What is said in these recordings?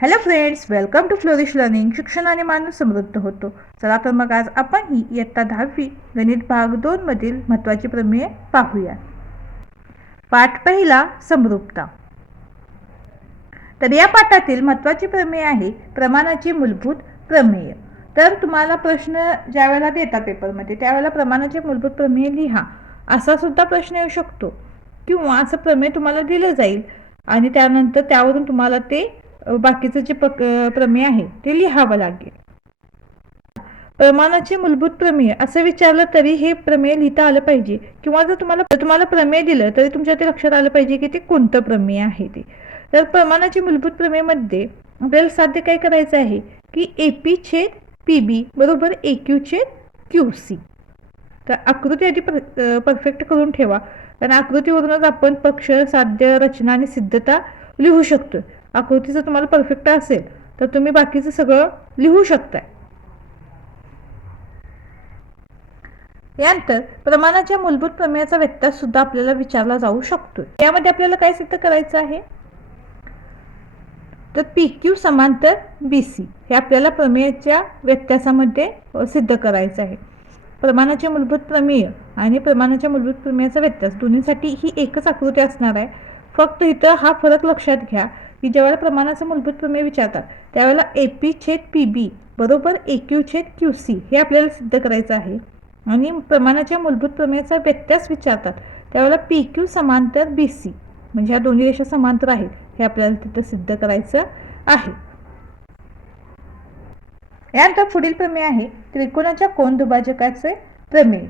Hello friends, welcome to flourish learning. शिक्षणाने माणूस समृद्ध होतो. चला तर मग आज आपण ही इयत्ता 10वी गणित भाग 2 मधील महत्त्वाची प्रमेय पाहूया. पाठ पहिला, समरूपता. तर या पाठातील महत्त्वाची प्रमेय आहे प्रमाणाची मूलभूत प्रमेय. तर तुम्हाला प्रश्न ज्यावेळेला देतात पेपरमध्ये त्यावेळेला प्रमाणाचे मूलभूत प्रमेय लिहा असा सुद्धा प्रश्न येऊ शकतो, किंवा असं प्रमेय तुम्हाला दिलं जाईल आणि त्यानंतर त्यावरून तुम्हाला ते बाकीचं जे प्रमेय आहे ते लिहावं लागेल. प्रमाणाचे मूलभूत प्रमेय असं विचारलं तरी हे प्रमेय लिहिता आलं पाहिजे, किंवा जर तुम्हाला प्रमेय दिलं तरी तुमच्या ते लक्षात आलं पाहिजे की ते कोणतं प्रमेय आहे ते. तर प्रमाणाचे मूलभूत प्रमेयमध्ये आपल्याला साध्य काय करायचं आहे की AP छेद PB बरोबर AQ छेद QC. तर आकृती आधी परफेक्ट करून ठेवा, कारण आकृतीवरूनच आपण पक्ष, साध्य, रचना आणि सिद्धता लिहू शकतो. आकृती जर तुम्हाला परफेक्ट असेल तर तुम्ही बाकीचं सगळं लिहू शकताय. यानंतर प्रमाणाच्या मूलभूत प्रमेयाचा व्यत्यास सुद्धा आपल्याला विचारला जाऊ शकतो. यामध्ये आपल्याला काय सिद्ध करायचं आहे तर PQ समांतर BC हे आपल्याला प्रमेयाच्या व्यत्यासामध्ये सिद्ध करायचं आहे. प्रमाणाचे मूलभूत प्रमेय आणि प्रमाणाच्या मूलभूत प्रमेयाचा व्यत्यास दोन्हीसाठी ही एकच आकृती असणार आहे. फक्त इथं हा फरक लक्षात घ्या की ज्यावेळेला प्रमाणाचं मूलभूत प्रमेय विचारतात त्यावेळेला AP छेद PB बरोबर AQ छेद QC हे आपल्याला सिद्ध करायचं आहे. आणि प्रमाणाच्या मूलभूत प्रमेयाचा व्यत्यास विचारतात त्यावेळेला PQ समांतर BC म्हणजे ह्या दोन्ही रेषा समांतर आहेत हे आपल्याला तिथं सिद्ध करायचं आहे. यानंतर पुढील प्रमेय आहे त्रिकोणाच्या कोन दुभाजकाचे प्रमेय.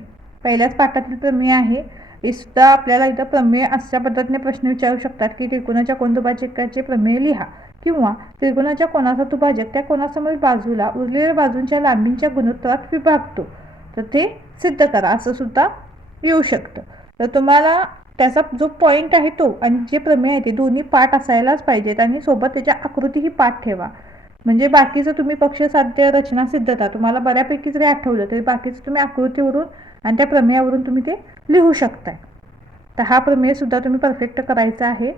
पहिल्याच पाठातील प्रमेय आहे. हे सुद्धा आपल्याला इथं प्रमेय अशा पद्धतीने प्रश्न विचारू शकतात की त्रिकोणाच्या कोन दुभाजकाचे प्रमेय लिहा, किंवा त्रिकोणाच्या कोनाचा दुभाजक त्या कोनासमोरील बाजूला उरलेल्या बाजूंच्या लांबींच्या गुणोत्तरात विभागतो तर ते सिद्ध करा असं सुद्धा येऊ शकतं. तर तुम्हाला त्याचा जो पॉईंट आहे तो आणि जे प्रमेय आहे ते दोन्ही पाठ असायलाच पाहिजेत आणि सोबत त्याच्या आकृतीही पाठ ठेवा. म्हणजे बाकीचं तुम्ही पक्ष, साध्य, रचना, सिद्धता तुम्हाला बऱ्यापैकी जरी आठवलं तरी बाकीचं तुम्ही आकृतीवरून आणि त्या प्रमेयावरून तुम्ही ते लिहू शकताय. तर हा प्रमेय सुद्धा तुम्ही परफेक्ट करायचा आहे.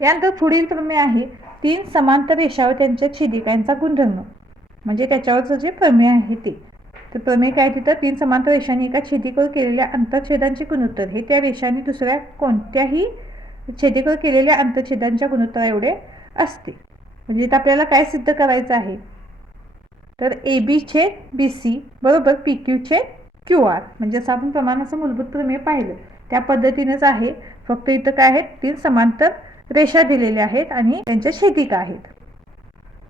यानंतर पुढील प्रमेय आहे 3 समांतर रेषा व त्यांच्या छेदिकांचा गुणधर्म. म्हणजे त्याच्यावरचं जे प्रमेय आहे ते. तर प्रमेय काय तिथं 3 समांतर रेषांनी एका छेदिकेवर केलेल्या आंतरछेदांचे गुणोत्तर हे त्या रेषांनी दुसऱ्या कोणत्याही छेदिकेवर केलेल्या आंतरछेदांच्या गुणोत्तरा एवढे असते. म्हणजे इथं आपल्याला काय सिद्ध करायचं आहे तर AB छेद BC बरोबर PQ छेद QR. म्हणजे जसं आपण प्रमाणाचं मूलभूत प्रमेय पाहिलं त्या पद्धतीनेच आहे. फक्त इथं काय आहेत 3 समांतर रेषा दिलेल्या आहेत आणि त्यांच्या छेदिका आहेत.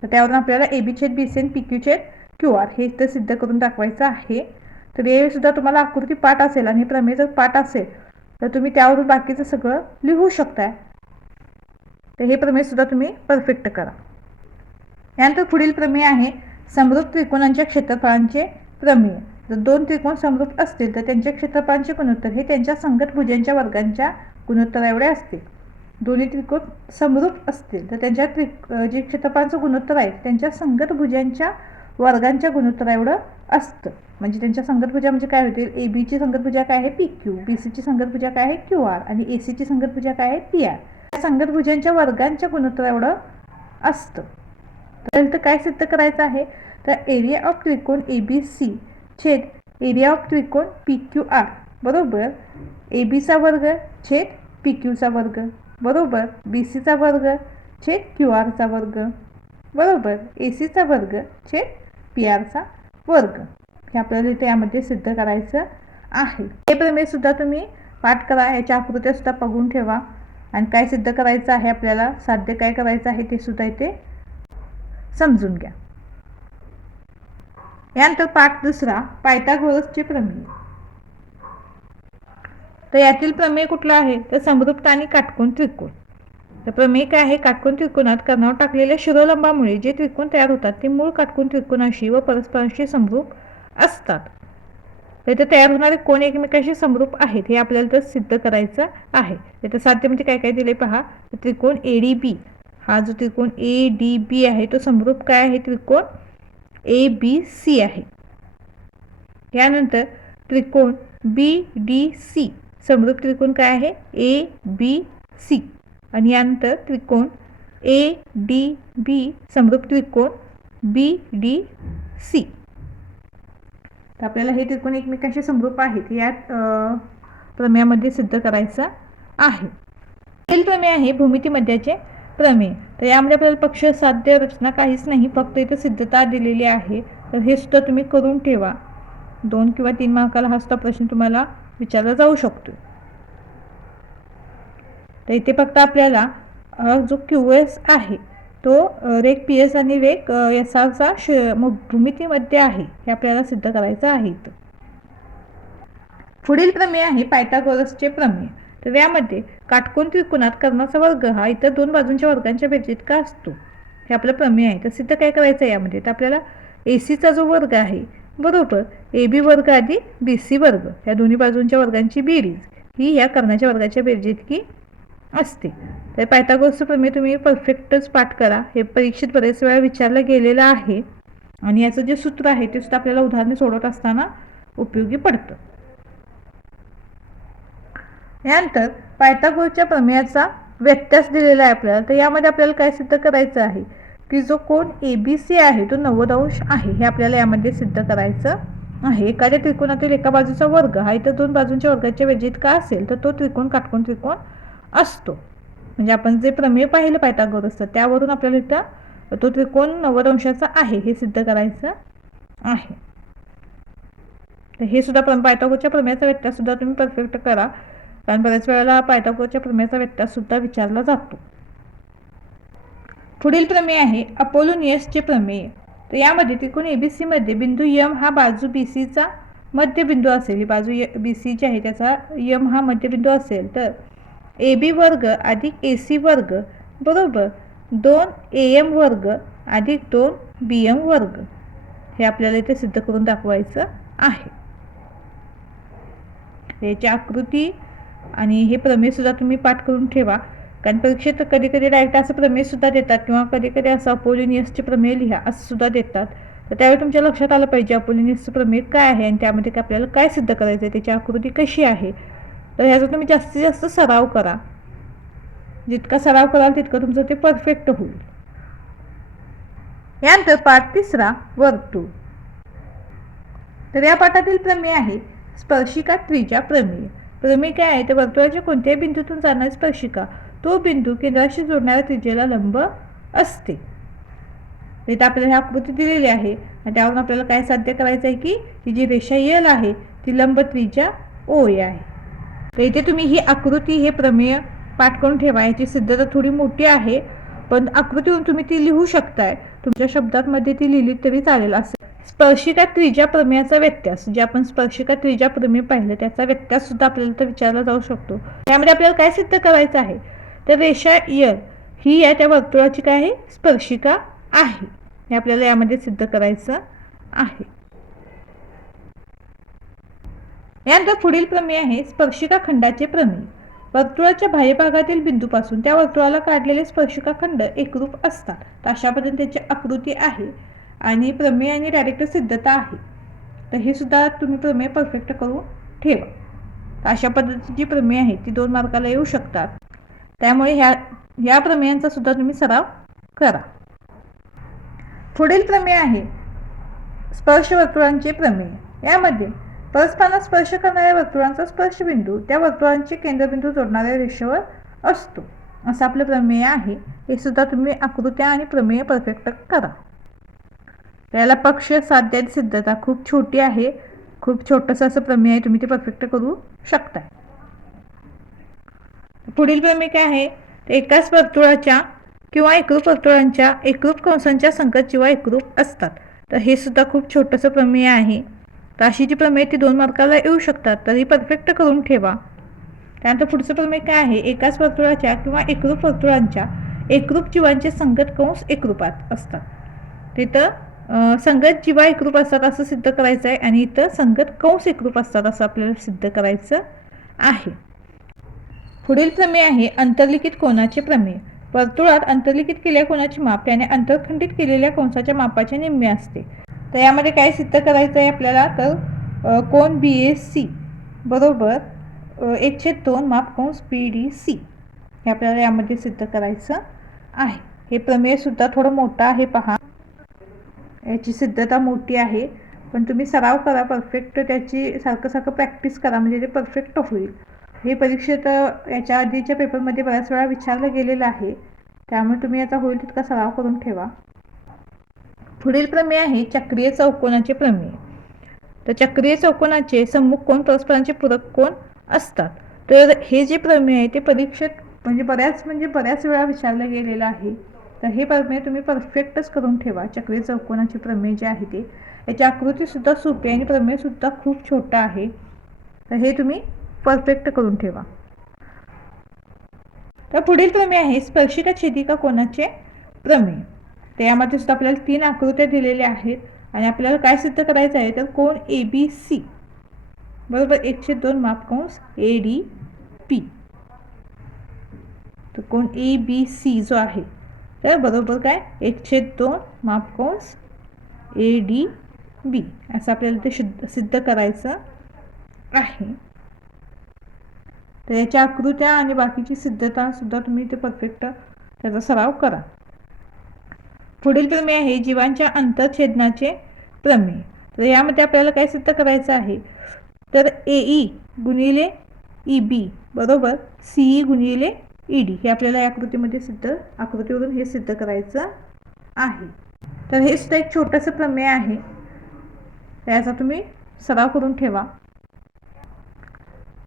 तर त्यावरून आपल्याला AB छेद BC आणि PQ छेद QR हे इथं सिद्ध करून दाखवायचं आहे. तर हे सुद्धा तुम्हाला आकृती पाठ असेल आणि प्रमेय जर पाठ असेल तर तुम्ही त्यावरून बाकीचं सगळं लिहू शकताय. तर हे प्रमेय सुद्धा तुम्ही परफेक्ट करा. यानंतर पुढील प्रमेय आहे समरूप त्रिकोणांच्या क्षेत्रफळांचे प्रमेय. जर 2 त्रिकोण समरूप असतील तर त्यांच्या क्षेत्रफळांचे गुणोत्तर हे त्यांच्या संगत भुजांच्या वर्गांच्या गुणोत्तरा एवढे असते. दोन्ही त्रिकोण समरूप असतील तर त्यांच्या जे क्षेत्रफळांचं गुणोत्तर आहे त्यांच्या संगत भुजांच्या वर्गांच्या गुणोत्तरा एवढं असतं. म्हणजे त्यांच्या संगत भुजा म्हणजे काय होतील, AB ची संगत भुजा काय आहे PQ, BC ची संगत भुजा काय आहे QR आणि AC ची संगत भुजा काय आहे PR. त्या संगत भुजांच्या वर्गांच्या गुणोत्तर एवढं असतं. तर काय सिद्ध करायचं आहे तर एरिया ऑफ त्रिकोण ABC छेद एरिया ऑफ त्रिकोण PQR बरोबर AB चा वर्ग छेद PQ चा वर्ग बरोबर BC चा वर्ग छेद QR चा वर्ग बरोबर AC चा वर्ग छेद PR चा वर्ग. हे आपल्याला इथे यामध्ये सिद्ध करायचं आहे. हे प्रमेय सुद्धा तुम्ही पाठ करा, याच्या आकृत्या सुद्धा बघून ठेवा आणि काय सिद्ध करायचं आहे आपल्याला, साध्य काय करायचं आहे ते सुद्धा इथे समजून घ्या. यानंतर पाठ दुसरा पायथागोरसचे प्रमेय. तर यातील प्रमेय कुठला आहे तर समरूपता आणि काटकोन त्रिकोण. तर प्रमेय काय आहे, काटकोन त्रिकोणात कर्णावर टाकलेल्या शिरोलंबामुळे जे त्रिकोण तयार होतात ते मूळ काटकोन त्रिकोणाशी व परस्परांशी समरूप असतात. तर इथे तयार होणारे कोण एकमेकांशी समरूप आहेत हे आपल्याला तर सिद्ध करायचं आहे. तर साध्यमध्ये काय काय दिले पहा. त्रिकोण ADB हा जो त्रिकोण ADB आहे तो समरूप काय आहे त्रिकोण ABC आहे. यानंतर त्रिकोण BDC समरूप त्रिकोण काय आहे ABC आणि यानंतर त्रिकोण ADB समरूप त्रिकोण BDC. तर आपल्याला हे त्रिकोण एकमेकांशी समरूप आहेत या प्रमेयामध्ये सिद्ध करायचं आहे. पुढील प्रमेय आहे भूमिती मध्याचे प्रमेय. तर यामध्ये आपल्याला पक्ष साध्य रचना काहीच नाही, फक्त इथे सिद्धता दिलेली आहे. तर हे सुद्धा तुम्ही करून ठेवा. 2 किंवा 3 मार्काला हा सुद्धा प्रश्न तुम्हाला विचारला जाऊ शकतो. तर इथे फक्त आपल्याला जो QS आहे तो रेख PS आणि रेख SRचा भूमितीमध्ये आहे हे आपल्याला सिद्ध करायचं आहे. पुढील प्रमेय आहे पायथागोरसचे प्रमेय. तर यामध्ये काटकोन त्रिकोणात कर्णाचा वर्ग हा इतर 2 बाजूंच्या वर्गांच्या बेरजेइतका असतो हे आपलं प्रमेय आहे. तर सिद्ध काय करायचं यामध्ये, तर आपल्याला AC चा जो वर्ग आहे बरोबर AB वर्ग अधिक BC वर्ग या दोन्ही बाजूंच्या वर्गांची बेरीज ही या कर्णाच्या वर्गाच्या बेरजेइतकी असते. तर पायथागोरसचं प्रमेय तुम्ही परफेक्टच पाठ करा. हे परीक्षेत बरेच वेळा विचारलं गेलेलं आहे आणि याचं जे सूत्र आहे ते सुद्धा आपल्याला उदाहरणे सोडवत असताना उपयोगी पडतं. यानंतर पायथागोरसच्या प्रमेयाचा व्यत्यास दिलेला आहे आपल्याला. तर यामध्ये आपल्याला काय सिद्ध करायचं आहे की जो कोन ABC आहे तो 90 अंश आहे हे आपल्याला यामध्ये सिद्ध करायचं आहे. एखाद्या त्रिकोणातील एका बाजूचा वर्ग हा इतर 2 बाजूंच्या वर्गाच्या बेरजेइतका असेल तर तो त्रिकोण काटकोन त्रिकोण असतो. म्हणजे आपण जे प्रमेय पाहिलं पायथागोरसचं त्यावरून आपल्याला इथं तो त्रिकोण 90 अंशाचा आहे हे सिद्ध करायचं आहे. तर हे सुद्धा पायथागोरसच्या प्रमेयाचा व्यत्यास सुद्धा तुम्ही परफेक्ट करा, कारण बऱ्याच वेळेला पायथागोरसच्या प्रमेयाचा व्यत्यास सुद्धा विचारला जातो. पुढील प्रमेय आहे अपोलोनियसचे प्रमेय. तर यामध्ये त्रिकोण ABC मध्ये बिंदू M हा बाजू BCचा मध्यबिंदू असेल. ही बाजू BC जी आहे त्याचा M हा मध्यबिंदू असेल तर AB वर्ग अधिक AC वर्ग बरोबर 2AM वर्ग अधिक 2BM वर्ग हे आपल्याला इथे सिद्ध करून दाखवायचं आहे. याची आकृती आणि हे प्रमेय सुद्धा तुम्ही पाठ करून ठेवा, कारण परीक्षेत कधी कधी डायरेक्ट असं प्रमेय सुद्धा देतात किंवा कधी कधी असं अपोलोनियसचे प्रमेय लिहा असं सुद्धा देतात. तर त्यावेळी तुमच्या लक्षात आलं पाहिजे अपोलोनियसचं प्रमेय काय आहे आणि त्यामध्ये आपल्याला काय सिद्ध करायचं आहे, त्याची आकृती कशी आहे. तर ह्याचा तुम्ही जास्तीत जास्त सराव करा. जितका सराव कराल तितकं तुमचं ते परफेक्ट होईल. यानंतर पाठ 3 वर्तुळ. तर या पाठातील प्रमेय आहे स्पर्शिका त्रिज्या प्रमेय. प्रमेय काय आहे तर वर्तुळाच्या कोणत्याही बिंदूतून जाणारी स्पर्शिका तो बिंदू केंद्राशी जोडणाऱ्या त्रिज्येला लंब असते. इथे आपल्याला ही आकृती दिलेली आहे आणि त्यावरून आपल्याला काय साध्य करायचं आहे की ही जी रेषा L आहे ती लंब त्रिज्या OA आहे. तर इथे तुम्ही ही आकृती हे प्रमेय पाठ करून ठेवा. याची सिद्धता थोडी मोठी आहे पण आकृतीवरून तुम्ही ती लिहू शकताय. तुमच्या शब्दांमध्ये ती लिहिली तरी चालेल. असेल स्पर्शिका त्रिज्या प्रमेयाचा व्यत्यास, जे आपण स्पर्शिका त्रिज्या प्रमेय पाहिलं त्याचा व्यत्यास सुद्धा आपल्याला तर विचारला जाऊ शकतो. त्यामध्ये आपल्याला काय सिद्ध करायचं आहे तर रेषा L ही या त्या वर्तुळाची काय आहे स्पर्शिका आहे हे आपल्याला यामध्ये सिद्ध करायचं आहे. यानंतर पुढील प्रमेय आहे स्पर्शिका खंडाचे प्रमेय. वर्तुळाच्या बाह्य भागातील बिंदूपासून त्या वर्तुळाला काढलेले स्पर्शिका खंड एकरूप असतात. तर अशा पद्धतीने त्याची आकृती आहे आणि प्रमेय आणि डायरेक्ट सिद्धता आहे. तर हे सुद्धा तुम्ही प्रमेय परफेक्ट करून ठेवा. तर अशा पद्धतीची प्रमेय आहे ती 2 मार्काला येऊ शकतात. त्यामुळे ह्या प्रमेयांचा सुद्धा तुम्ही सराव करा. पुढील प्रमेय आहे स्पर्शवर्तुळांचे प्रमेय. यामध्ये परस्परांना स्पर्श करणाऱ्या वर्तुळांचा स्पर्शबिंदू त्या वर्तुळांचे केंद्रबिंदू जोडणाऱ्या रेषेवर असतो असं आपलं प्रमेय आहे. हे सुद्धा तुम्ही आकृत्या आणि प्रमेय परफेक्ट करा. त्याला पक्ष साध्य सिद्धता खूप छोटी आहे. खूप छोटंसं असं प्रमेय आहे, तुम्ही ते परफेक्ट करू शकता. पुढील प्रमेय काय आहे तर एकाच वर्तुळाच्या किंवा एकरूप वर्तुळांच्या एकरूप कंसांच्या संगत जेव्हा एकरूप असतात. तर हे सुद्धा खूप छोटंसं प्रमेय आहे. तर अशी जी प्रमेय ती 2 मार्काला येऊ शकतात, तरी परफेक्ट करून ठेवा. त्यानंतर पुढचं प्रमेय काय आहे एकाच वर्तुळाच्या किंवा एकरूप वर्तुळांच्या एकरूप जीवांचे संगत कंस एकरूपात असतात. तिथं संगत जीवा एकरूप असतात असं सिद्ध करायचं आहे आणि इथं संगत कंस एकरूप असतात असं आपल्याला सिद्ध करायचं आहे. पुढील प्रमेय आहे अंतर्लिखित कोनाचे प्रमेय. वर्तुळात अंतर्लिखित केलेल्या कोनाचे माप त्याने अंतरखंडित केलेल्या कंसाच्या मापाच्या निम्मे असते. तर यामध्ये काय सिद्ध करायचं आहे आपल्याला तर कोन BAC बरोबर 1/2 माप कंस BDC हे आपल्याला यामध्ये सिद्ध करायचं आहे. हे प्रमेय सुद्धा थोडं मोठं आहे पहा, याची सिद्धता मोठी आहे, पण तुम्ही सराव करा परफेक्ट, त्याची सारखं सारखं प्रॅक्टिस करा म्हणजे ते परफेक्ट होईल. हे परीक्षेत याच्या आधीच्या पेपरमध्ये बऱ्याच वेळा विचारलं गेलेलं आहे, त्यामुळे तुम्ही याचा होईल तितका सराव करून ठेवा. पुढील प्रमेय आहे चक्रीय चौकोनाचे प्रमेय. तर चक्रीय चौकोनाचे सम्मुख कोण परस्परांचे पूरक कोण असतात. तर हे जे प्रमेय आहे ते परीक्षेत म्हणजे बऱ्याच वेळा विचारलं गेलेलं आहे. तर हे प्रमेय तुम्ही परफेक्टच करून ठेवा. चक्रीय चौकोनाचे प्रमेय जे आहे ते, याची आकृतीसुद्धा सोपी आहे आणि प्रमेयसुद्धा खूप छोटा आहे. तर हे तुम्ही परफेक्ट करून ठेवा. तर पुढील प्रमेय आहे स्पर्शिका छेदिका कोनाचे प्रमेय. तर यामध्ये सुद्धा आपल्याला 3 आकृत्या दिलेल्या आहेत आणि आपल्याला काय सिद्ध करायचं आहे, तर कोण ABC बरोबर 1/2 मापकंस ADP. तर कोण ABC जो आहे तर बरोबर काय 1/2 मापकंस ADB असं आपल्याला ते सिद्ध करायचं आहे. तर याच्या आकृत्या आणि बाकीची सिद्धता सुद्धा तुम्ही ते परफेक्ट त्याचा सराव करा. पुढील प्रमेय आहे जीवांच्या अंतरछेदनाचे प्रमेय. तर यामध्ये आपल्याला काय सिद्ध करायचं आहे, तर AE गुणिले EB बरोबर CE गुणिले ED हे आपल्याला या आकृतीमध्ये आकृतीवरून हे सिद्ध करायचं आहे. तर हे सुद्धा एक छोटंसं प्रमेय आहे, त्याचा तुम्ही सराव करून ठेवा.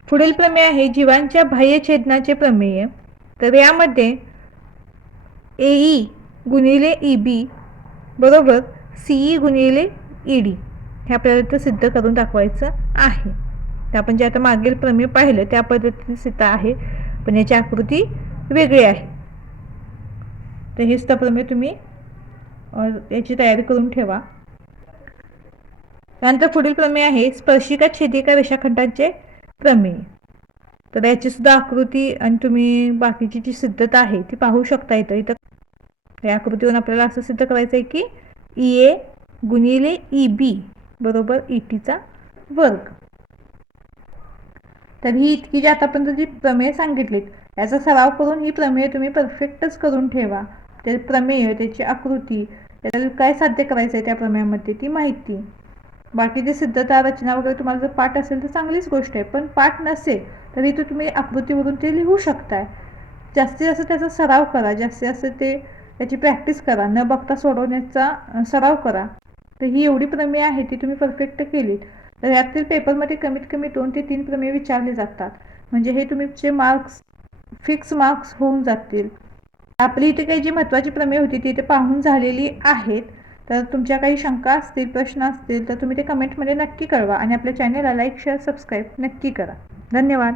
पुढील प्रमेय आहे जीवांच्या बाह्य छेदनाचे प्रमेय. तर यामध्ये AE गुणिले EB बरोबर CE गुणिले ED हे आपल्याला इथं सिद्ध करून दाखवायचं आहे. तर आपण जे आता मागील प्रमेय पाहिलं त्या पद्धतीने सिद्ध आहे, पण याची आकृती वेगळी आहे. तर हे सुद्धा प्रमेय तुम्ही याची तयारी करून ठेवा. त्यानंतर पुढील प्रमेय आहे स्पर्शिका छेदिका रेषाखंडांचे प्रमेय. तर याची सुद्धा आकृती आणि तुम्ही बाकीची जी सिद्धता आहे ती पाहू शकता. इथं या आकृतीवरून आपल्याला असं सिद्ध करायचं आहे की EA गुणिले EB बरोबर ETचा वर्ग. तर ही इतकी जी आतापर्यंत जी प्रमेय सांगितलीत याचा सराव करून ही प्रमेय तुम्ही परफेक्टच करून ठेवा. ते प्रमेय, त्याची आकृती, त्याला काय साध्य करायचं आहे त्या प्रमेयामध्ये ती माहिती, बाकीची सिद्धता रचना वगैरे तुम्हाला जर पाठ असेल तर चांगलीच गोष्ट आहे, पण पाठ नसेल तरी तो तुम्ही आकृतीवरून ते लिहू शकताय. जास्तीत जास्त त्याचा सराव करा, जास्तीत जास्त त्याची प्रॅक्टिस करा, न बघता सोडवण्याचा सराव करा. तर ही एवढी प्रमेय आहे ती तुम्ही परफेक्ट केलीत तर यातील पेपरमध्ये कमीत कमी 2 ते 3 प्रमेय विचारले जातात, म्हणजे हे तुमचे मार्क्स फिक्स मार्क्स होऊन जातील. आपली इथे काही जी महत्त्वाची प्रमेय होती ती इथे पाहून झालेली आहेत. तर तुमच्या काही शंका असतील, प्रश्न असतील तर तुम्ही ते कमेंटमध्ये नक्की कळवा आणि आपल्या चॅनलला लाईक, शेअर, सबस्क्राईब नक्की करा. धन्यवाद.